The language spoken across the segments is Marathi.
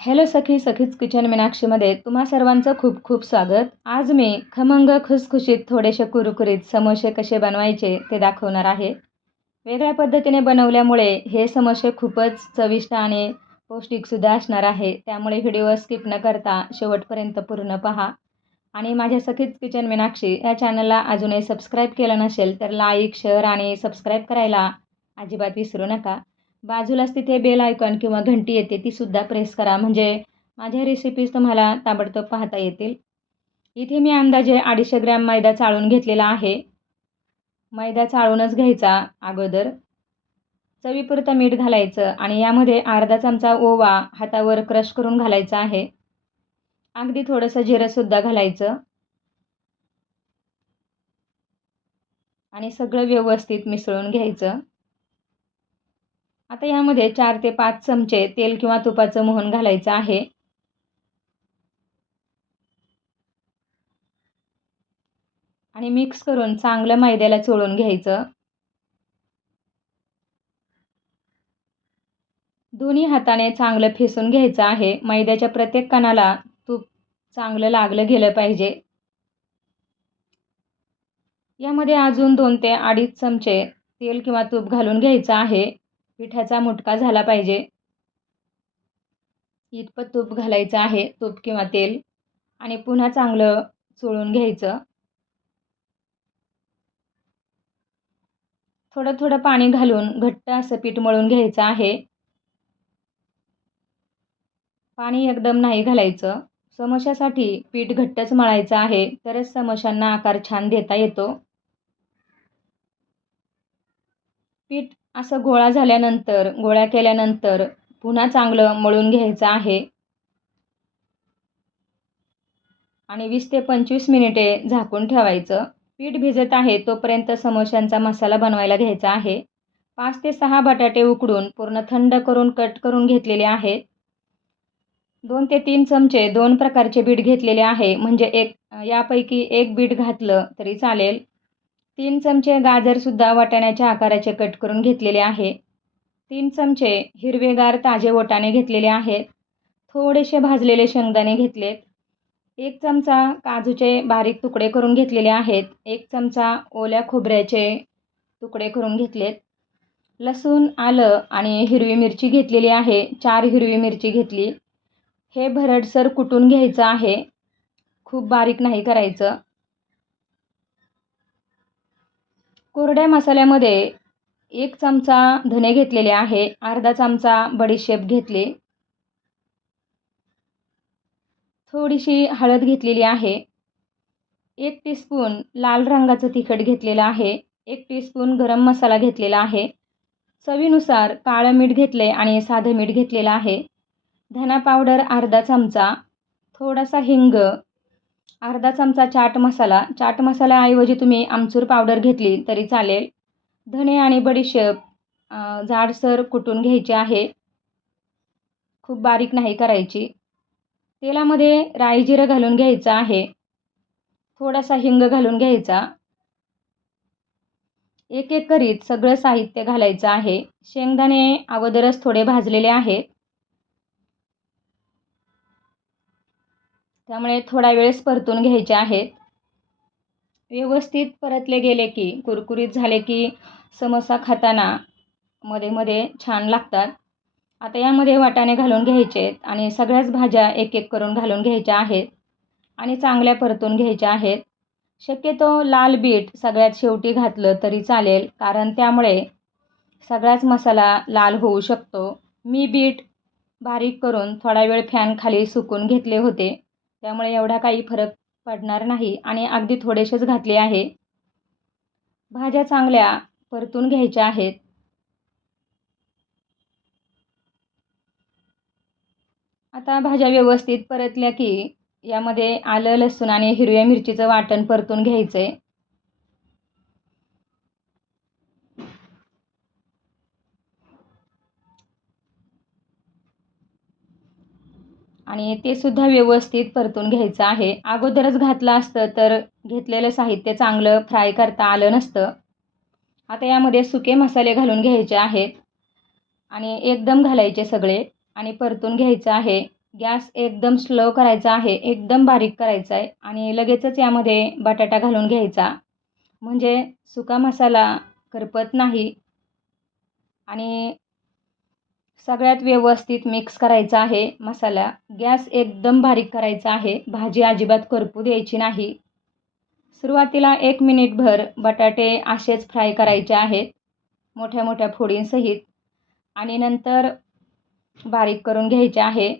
हॅलो सखी सखीच किचन मीनाक्षीमध्ये तुम्हा सर्वांचं खूप खूप स्वागत. आज मी खमंग खुसखुशीत थोडेसे कुरकुरीत समोसे कसे बनवायचे ते दाखवणार आहे. वेगळ्या पद्धतीने बनवल्यामुळे हे समोसे खूपच चविष्ट आणि पौष्टिकसुद्धा असणार आहे. त्यामुळे व्हिडिओ स्किप न करता शेवटपर्यंत पूर्ण पहा. आणि माझ्या सखीच किचन मीनाक्षी या चॅनलला अजूनही सबस्क्राईब केलं नसेल तर लाईक शेअर आणि सबस्क्राईब करायला अजिबात विसरू नका. बाजूलाच तिथे बेल आयकॉन किंवा घंटी येते तीसुद्धा प्रेस करा. म्हणजे माझ्या रेसिपीज तुम्हाला ताबडतोब पाहता येतील. इथे मी अंदाजे अडीचशे ग्रॅम मैदा चाळून घेतलेला आहे. मैदा चाळूनच घ्यायचा अगोदर. चवीपुरतं मीठ घालायचं आणि यामध्ये अर्धा चमचा ओवा हातावर क्रश करून घालायचा आहे. अगदी थोडंसं जिरंसुद्धा घालायचं. आणि सगळं व्यवस्थित मिसळून घ्यायचं. आता यामध्ये चार ते पाच चमचे तेल किंवा तुपाचं मोहन घालायचं आहे. आणि मिक्स करून चांगलं मैद्याला चोळून घ्यायचं. दोन्ही हाताने चांगलं फेसून घ्यायचं आहे. मैद्याच्या प्रत्येक कणाला तूप चांगलं लागलं गेलं पाहिजे. यामध्ये अजून दोन ते अडीच चमचे तेल किंवा तूप घालून घ्यायचं आहे. पिठाचा मुटका झाला पाहिजे. इतपत तूप घालायचं आहे तूप किंवा तेल. आणि पुन्हा चांगलं चोळून घ्यायचं. थोडं थोडं पाणी घालून घट्ट असं पीठ मळून घ्यायचं आहे. पाणी एकदम नाही घालायचं. समोशासाठी पीठ घट्टच मळायचं आहे तरच समोशांना आकार छान देता येतो. पीठ असं गोळा झाल्यानंतर गोळ्या केल्यानंतर पुन्हा चांगलं मळून घ्यायचं आहे. आणि वीस ते पंचवीस मिनिटे झाकून ठेवायचं. पीठ भिजत आहे तोपर्यंत समोश्यांचा मसाला बनवायला घ्यायचा आहे. पाच ते सहा बटाटे उकडून पूर्ण थंड करून कट करून घेतलेले आहेत. दोन ते तीन चमचे दोन प्रकारचे बीट घेतलेले आहे. म्हणजे एक यापैकी एक बीट घातलं तरी चालेल. तीन चमचे गाजरसुद्धा वाटाण्याच्या आकाराचे कट करून घेतलेले आहे. तीन चमचे हिरवेगार ताजे वटाणे घेतलेले आहेत. थोडेसे भाजलेले शेंगदाणे घेतलेत. एक चमचा काजूचे बारीक तुकडे करून घेतलेले आहेत. एक चमचा ओल्या खोबऱ्याचे तुकडे करून घेतलेत. लसूण आलं आणि हिरवी मिरची घेतलेली आहे. चार हिरवी मिरची घेतली. हे भरडसर कुटून घ्यायचं आहे. खूप बारीक नाही करायचं. कोरड्या मसाल्यामध्ये एक चमचा धने घेतलेले आहे अर्धा चमचा बडीशेप घेतले. थोडीशी हळद घेतलेली आहे. एक टीस्पून लाल रंगाचं तिखट घेतलेलं आहे. एक टीस्पून गरम मसाला घेतलेला आहे. चवीनुसार काळं मीठ घेतले आणि साधं मीठ घेतलेलं आहे. धना पावडर अर्धा चमचा. थोडासा हिंग अर्धा चमचा चाट मसाला. चाट मसाल्याऐवजी तुम्ही आमचूर पावडर घेतली तरी चालेल. धणे आणि बडीशेप जाडसर कुटून घ्यायचे आहे. खूप बारीक नाही करायची. तेलामध्ये राई जिरं घालून घ्यायचं आहे. थोडासा हिंग घालून घ्यायचा. एक एक करीत सगळं साहित्य घालायचं आहे. शेंगदाणे अगोदरच थोडे भाजलेले आहेत. त्यामुळे थोडा वेळेस परतून घ्यायचे आहेत. व्यवस्थित परतले गेले की कुरकुरीत झाले की समोसा खाताना मध्ये मध्ये छान लागतात. आता यामध्ये वाटाणे घालून घ्यायचे आहेत आणि सगळ्याच भाज्या एक एक करून घालून घ्यायच्या आहेत आणि चांगल्या परतून घ्यायच्या आहेत. शक्यतो लाल बीट सगळ्यात शेवटी घातलं तरी चालेल कारण त्यामुळे सगळाच मसाला लाल होऊ शकतो. मी बीट बारीक करून थोडा वेळ फॅन खाली सुकून घेतले होते. त्यामुळे एवढा काही फरक पडणार नाही आणि अगदी थोडेसेच घातले आहे. भाज्या चांगल्या परतून घ्यायच्या आहेत. आता भाज्या व्यवस्थित परतल्या की यामध्ये आलं लसूण आणि हिरव्या मिरचीचं वाटण परतून घ्यायचं आहे आणि ते सुद्धा व्यवस्थित परतून घ्यायचं आहे. अगोदरच घातलं असतं तर घेतलेलं साहित्य चांगलं फ्राय करता आलं नसतं. आता यामध्ये सुके मसाले घालून घ्यायचे आहेत. आणि एकदम घालायचे सगळे आणि परतून घ्यायचं आहे. गॅस एकदम स्लो करायचा आहे एकदम बारीक करायचा आहे. आणि लगेचच यामध्ये बटाटा घालून घ्यायचा. म्हणजे सुका मसाला करपत नाही. आणि सगळ्यात व्यवस्थित मिक्स करायचा आहे मसाला. गॅस एकदम बारीक करायचा आहे. भाजी अजिबात करपू द्यायची नाही. सुरुवातीला एक मिनिटभर बटाटे असेच फ्राय करायचे आहेत मोठ्या मोठ्या फोडींसहित. आणि नंतर बारीक करून घ्यायचे आहे.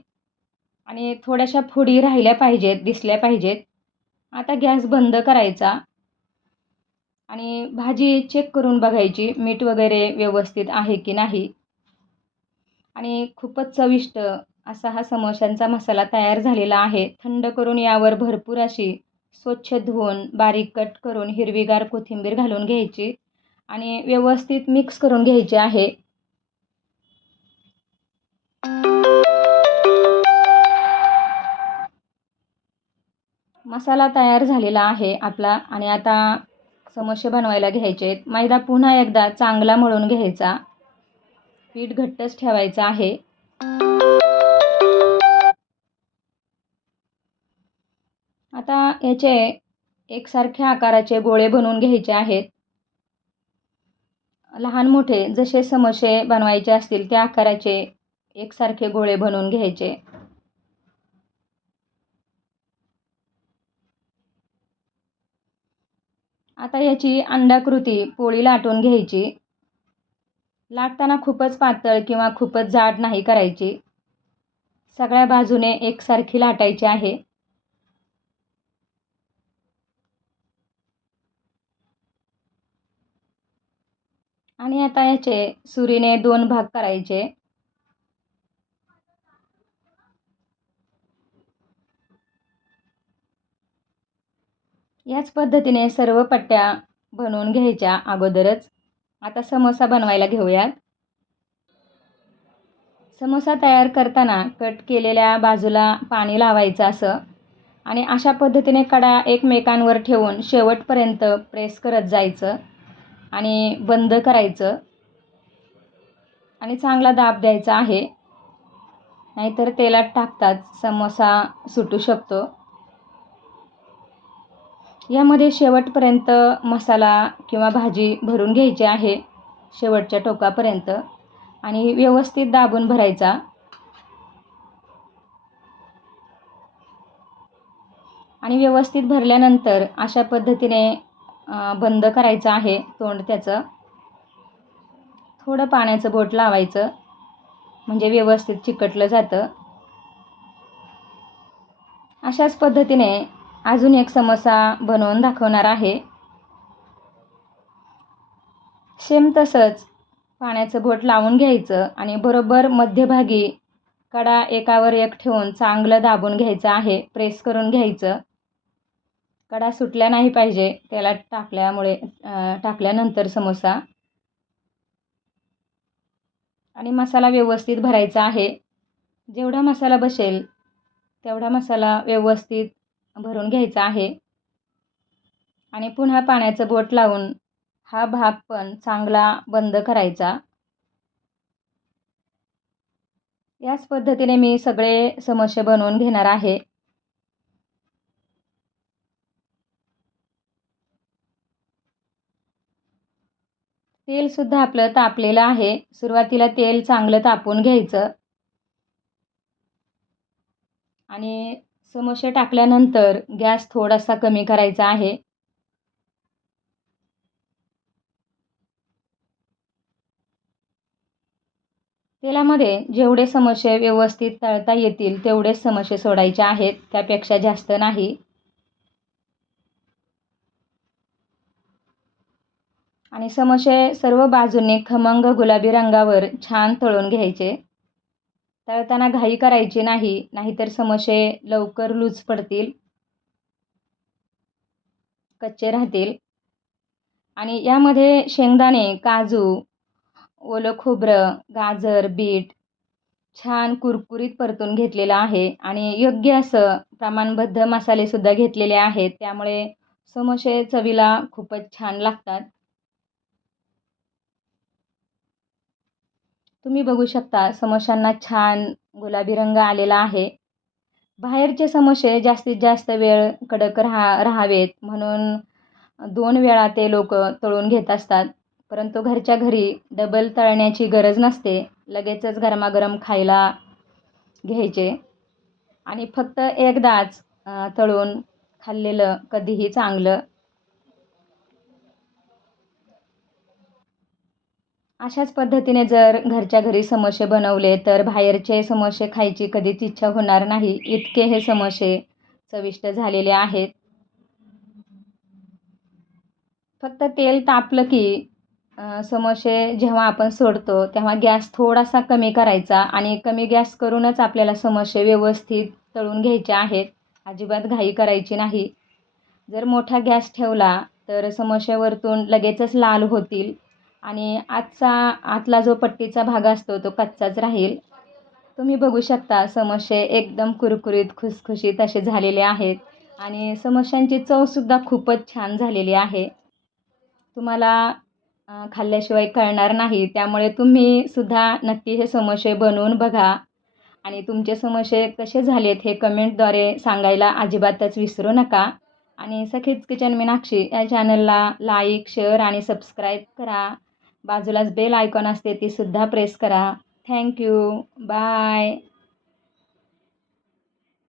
आणि थोड्याशा फोडी राहिल्या पाहिजेत दिसल्या पाहिजेत. आता गॅस बंद करायचा. आणि भाजी चेक करून बघायची मीठ वगैरे व्यवस्थित आहे की नाही. आणि खूपच चविष्ट असा हा समोशांचा मसाला तयार झालेला आहे. थंड करून यावर भरपूर अशी स्वच्छ धुवून बारीक कट करून हिरवीगार कोथिंबीर घालून घ्यायची आणि व्यवस्थित मिक्स करून घ्यायची आहे. मसाला तयार झालेला आहे आपला आणि आता समोसे बनवायला घ्यायचे आहेत. मैदा पुन्हा एकदा चांगला मळून घ्यायचा. पीठ घट्टच ठेवायचं आहे. आता याचे एकसारख्या आकाराचे गोळे बनवून घ्यायचे आहेत. लहान मोठे जसे समोसे बनवायचे असतील त्या आकाराचे एकसारखे गोळे बनवून घ्यायचे. आता याची अंडाकृती पोळी लाटून घ्यायची. लाटताना खूपच पातळ किंवा खूपच जाड नाही करायची. सगळ्या बाजूने एकसारखी लाटायची आहे. आणि आता याचे सुरीने दोन भाग करायचे. याच पद्धतीने सर्व पट्ट्या बनवून घ्यायच्या अगोदरच. आता समोसा बनवायला घेऊयात. समोसा तयार करताना कट केलेल्या बाजूला पाणी लावायचं असं आणि अशा पद्धतीने कडा एकमेकांवर ठेवून शेवटपर्यंत प्रेस करत जायचं आणि बंद करायचं आणि चांगला दाब द्यायचा आहे. नाहीतर तेलात टाकताच समोसा सुटू शकतो. यामध्ये शेवटपर्यंत मसाला किंवा भाजी भरून घ्यायची आहे शेवटच्या टोकापर्यंत. आणि व्यवस्थित दाबून भरायचा. आणि व्यवस्थित भरल्यानंतर अशा पद्धतीने बंद करायचं आहे तोंड त्याचं. थोडं पाण्याचं बोट लावायचं म्हणजे व्यवस्थित चिकटलं जातं. अशाच पद्धतीने अजून एक समोसा बनवून दाखवणार आहे. सेम तसंच पाण्याचं बोट लावून घ्यायचं आणि बरोबर मध्यभागी कडा एकावर एक ठेवून चांगलं दाबून घ्यायचं आहे. प्रेस करून घ्यायचं. कडा सुटल्या नाही पाहिजे त्याला टाकल्यामुळे टाकल्यानंतर समोसा. आणि मसाला व्यवस्थित भरायचा आहे. जेवढा मसाला बसेल तेवढा मसाला व्यवस्थित भरून घ्यायचा आहे. आणि पुन्हा पाण्याचं बोट लावून हा भाग पण चांगला बंद करायचा. याच पद्धतीने मी सगळे समोसे बनवून घेणार आहे. तेलसुद्धा आपलं तापलेलं आहे. सुरुवातीला तेल चांगलं तापून घ्यायचं. आणि समोसे टाकल्यानंतर गॅस थोडासा कमी करायचा आहे. तेलामध्ये जेवढे समोसे व्यवस्थित तळता येतील तेवढेच समोसे सोडायचे आहेत त्यापेक्षा जास्त नाही. आणि समोसे सर्व बाजूंनी खमंग गुलाबी रंगावर छान तळून घ्यायचे. तळताना घाई करायची नाही नाहीतर समोसे लवकर लूज पडतील कच्चे राहतील. आणि यामध्ये शेंगदाणे काजू ओलं खोबरं गाजर बीट छान कुरकुरीत परतून घेतलेलं आहे. आणि योग्य असं प्रमाणबद्ध मसालेसुद्धा घेतलेले आहेत. त्यामुळे समोसे चवीला खूपच छान लागतात. तुम्ही बघू शकता समोशांना छान गुलाबी रंग आलेला आहे. बाहेरचे समोसे जास्तीत जास्त वेळ कडक राहा राहावेत. म्हणून दोन वेळा ते लोक तळून घेत असतात. परंतु घरच्या घरी डबल तळण्याची गरज नसते. लगेचच गरमागरम खायला घ्यायचे. आणि फक्त एकदाच तळून खाल्लेलं कधीही चांगलं अशाच पद्धतीने जर घरच्या घरी समोसे बनवले तर बाहेरचे समोसे खायची कधीच इच्छा होणार नाही. इतके हे समोसे चविष्ट झालेले आहेत. फक्त तेल तापलं की समोसे जेव्हा आपण सोडतो तेव्हा गॅस थोडासा कमी करायचा आणि कमी गॅस करूनच आपल्याला समोसे व्यवस्थित तळून घ्यायचे आहेत. अजिबात घाई करायची नाही. जर मोठा गॅस ठेवला तर समोसे वरतून लगेचच लाल होतील. आणि आजचा आतला जो पट्टीचा भाग असतो तो कच्चाच राहील. तुम्ही बघू शकता समोसे एकदम कुरकुरीत खुसखुशीत असे झालेले आहेत. आणि समोश्यांची चवसुद्धा खूपच छान झालेली आहे. तुम्हाला खाल्ल्याशिवाय कळणार नाही त्यामुळे तुम्ही सुद्धा नक्की हे समोसे बनवून बघा. आणि तुमचे समोसे कसे झालेत हे कमेंटद्वारे सांगायला अजिबातच विसरू नका. आणि सखीच किचन मीनाक्षी या चॅनलला लाईक शेअर आणि सबस्क्राईब करा. बाजूलाच बेल आयकॉन असते तीसुद्धा प्रेस करा. Thank you bye